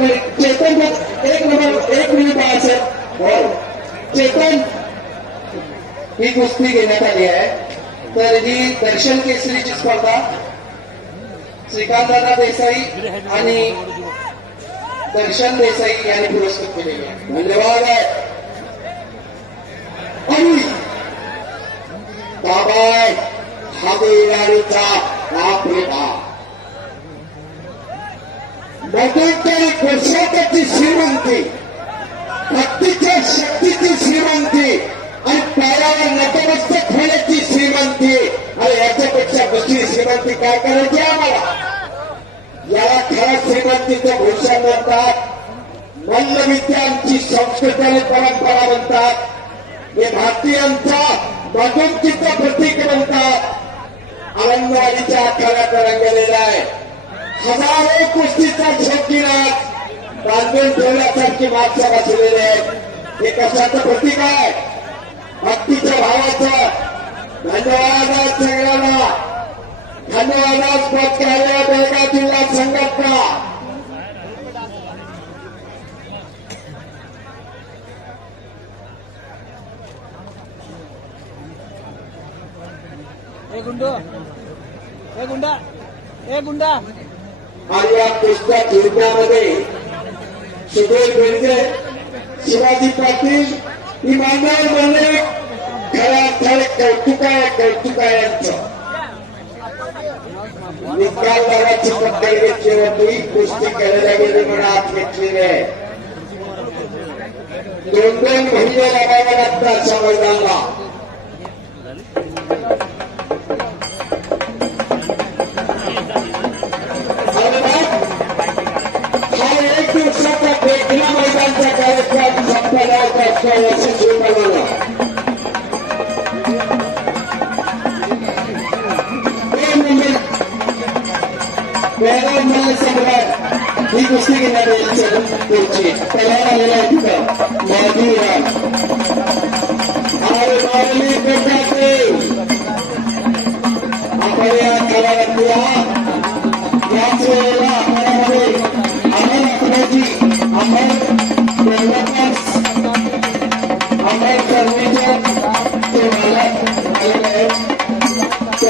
चेतन, एक नंबर एक मिनिट बाळासाहेब हो चेतन ही कुस्ती घेण्यात आली आहे तर ही दर्शन केसरीची स्पर्धा श्रीकांतदादा देसाई आणि दर्शन देसाई यांनी पुरस्कृत केलेली आहे धन्यवाद आणि बाबाय हा गाडीचा बाप रे बाप पुरुषाची श्रीमंती भक्तीच्या शक्तीची श्रीमंती आणि पायावर नतमस्तक होण्याची श्रीमंती. आणि याच्यापेक्षा दुसरी श्रीमंती काय करायची आम्हाला? याला खऱ्या श्रीमंतीचं भूषण म्हणतात. मल्लविद्यांची संस्कृती आणि परंपरा म्हणतात. हे भारतीयांचा मधुमतीचं प्रतीक म्हणतात. आनंदवाडीच्या आखाड्यात रंगलेला आहे. हजारो कुस्तीचा झोप दिला बांधून ठेवण्यासारखी माणसं बसलेले आहेत हे कशाचं प्रतीक आहे भक्तीच्या भावाचं धन्यवाद आज सगळ्यांना धन्यवाद आज पत्करल्या बेळगाव जिल्हा संघटना ए गुंडो ए गुंडा ए गुंडा। आणि या पुस्तक फिरण्यामध्ये सुधीर बेंडे शिवाजी पाटील ही इमानदार म्हणले खरा खर कौतुक आहे कौतुक आहे यांचं निकालदाराची पत्ते घेतली होती कुस्ती करायला गेली म्हणून आत घेतलेली आहे. दोन दोन महिने लागाव्या लागतात अशा I'm going to go the hospital. I'm going to go to the hospital. The hospital.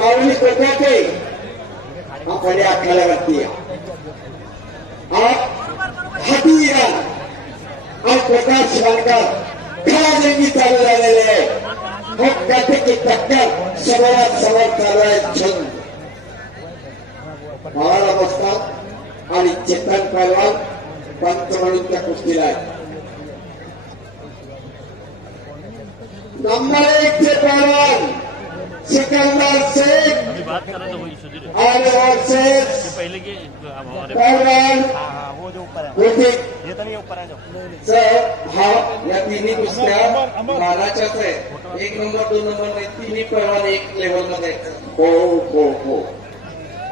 माऊली प्रकारचे आपण या खेळावरती हाती ईरान आणि प्रकाश शिवानकर खेळाजंगी चालू झालेले आहे. हक्काचे की टक्कर समोरात समोर चालू आहे. छंद. भावाला बसतात आणि चेतन पहलवान पंच म्हणून त्या कुस्तीला आहे. नंबर एक चे पहलवान सिकंदर शेख बात करा तो वही सुधीर। और और शेख पहले के हमारे पहलवान वो जो ऊपर है। होते ये तो नहीं ऊपर है जो। सर हा या तिन्ही कुस्त्या मानाच्याच आहे एक नंबर दोन नंबर नाही तिन्ही पहलवान एक लेवलमध्ये. हो। हो हो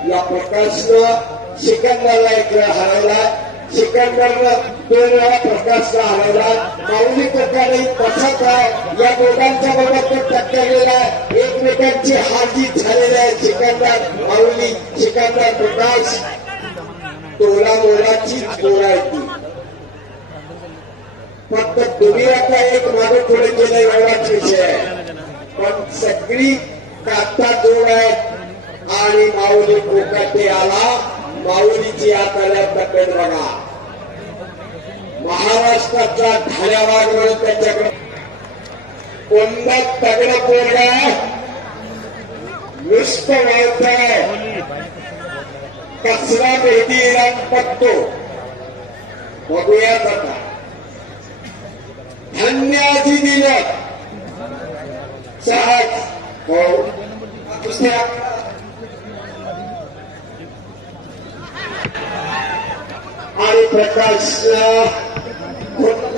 या प्रकाशनं सिकंदरला एक वेळा हरवला सिकंदरनं दोन वेळा प्रकाशला हरवला माऊली प्रकारे तसाच आहे. या दोघांच्या बरोबर तो आहे एकमेकांची झालेली आहे. सिकंदर माऊली सिकंदर प्रकाश. टोला मोलाची ती. फक्त एक मागे पुढे एवढाच विषय आहे. पण सगळी जोड आहेत आणि माऊली कोकाटे आला. माऊलीची आता तब्येत बघा. महाराष्ट्राचा ढाल्या म्हणून त्यांच्याकडे कोणता तगड पोरगा नुसतं वाळतंय कसला भेटी इराण पटतो बघूयाच आता. धन्य आधी दिलं. सहज हो. दुसऱ्या आणि प्रकाश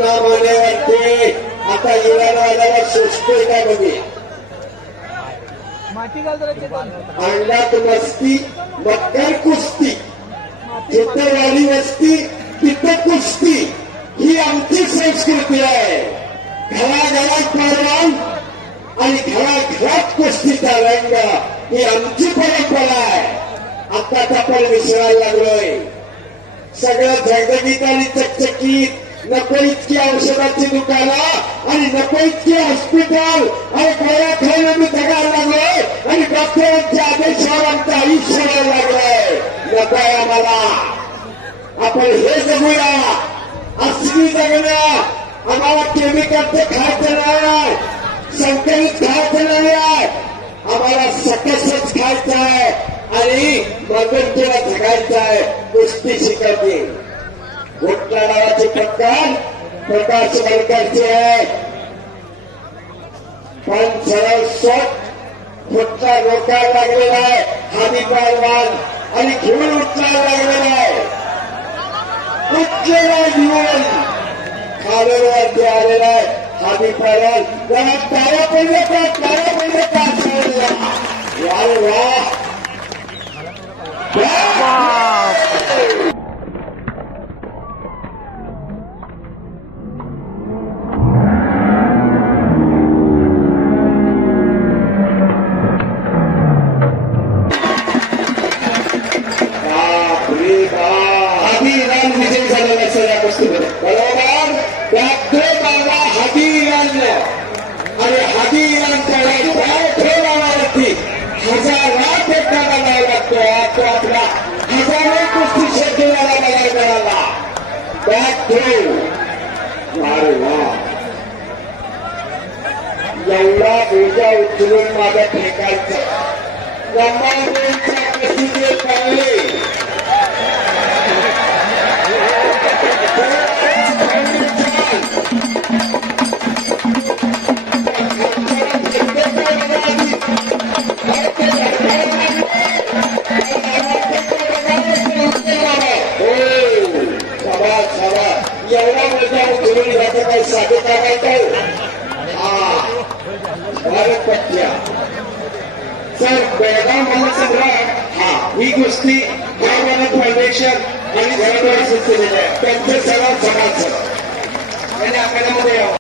घटनामाने वाटते आता इराण वाल्याला सुचतोय का चेतन. अंगात मस्ती मक्कर कुस्ती. जिथे वाली वस्ती तिथे कुस्ती. ही आमची संस्कृती आहे. घराघरात पैलवान आणि घराघरात कुस्तीचा रंग ही आमची परंपरा आहे. आताच आपण विसरायला लागलोय. सगळं झगझगीत आणि चकचकीत नको इतकी औषधाची दुकानं आणि नको इतकी हॉस्पिटल आणि गोळ्या खाऊन आम्ही जगायला लागलोय आणि डॉक्टरांच्या आदेशावर आमचं आयुष्य व्हायला लागलंय नको आहे आम्हाला आपण हे जगूया. असली जगणं आम्हाला केमिकलचं खायचं नाही. संकलित खायचं नाही. आम्हाला सकसच खायचं आहे. आणि मगन तुला जगायचं आहे. गोष्टी शिकायची घोटला नावाचे पत्कार प्रकाश वडकरचे आहे पण सरळ सोट फुटला लागलेला आहे हानी पहलवान आणि घेऊन उठला लागलेला आहे. उठलेला घेऊन खालवरती आलेला आहे हानी पहलवान त्याला तारा पडले का तारा पडले का बरोबर बाबा हादी इराणनं आणि हादी इराणच्या वेळेस ठेव लावावरती हजारात एखादा नाव लागतो. तो आपला हजारो कुस्ती शेतीला बघायला मिळाला. त्यात ठेव अरे वा एवढा ऊर्जा उचलून माझं फेकायचं. एवढा मोठा कोविड घ्यायचं काही साधता काय काय भारत पट्ट्या सर बेळगाव महासंग्राम हा ही गोष्टी भावना फाउंडेशन आणि घरवारी संस्थेने त्यांचं सर्व समाज आणि आकड्यामध्ये यावं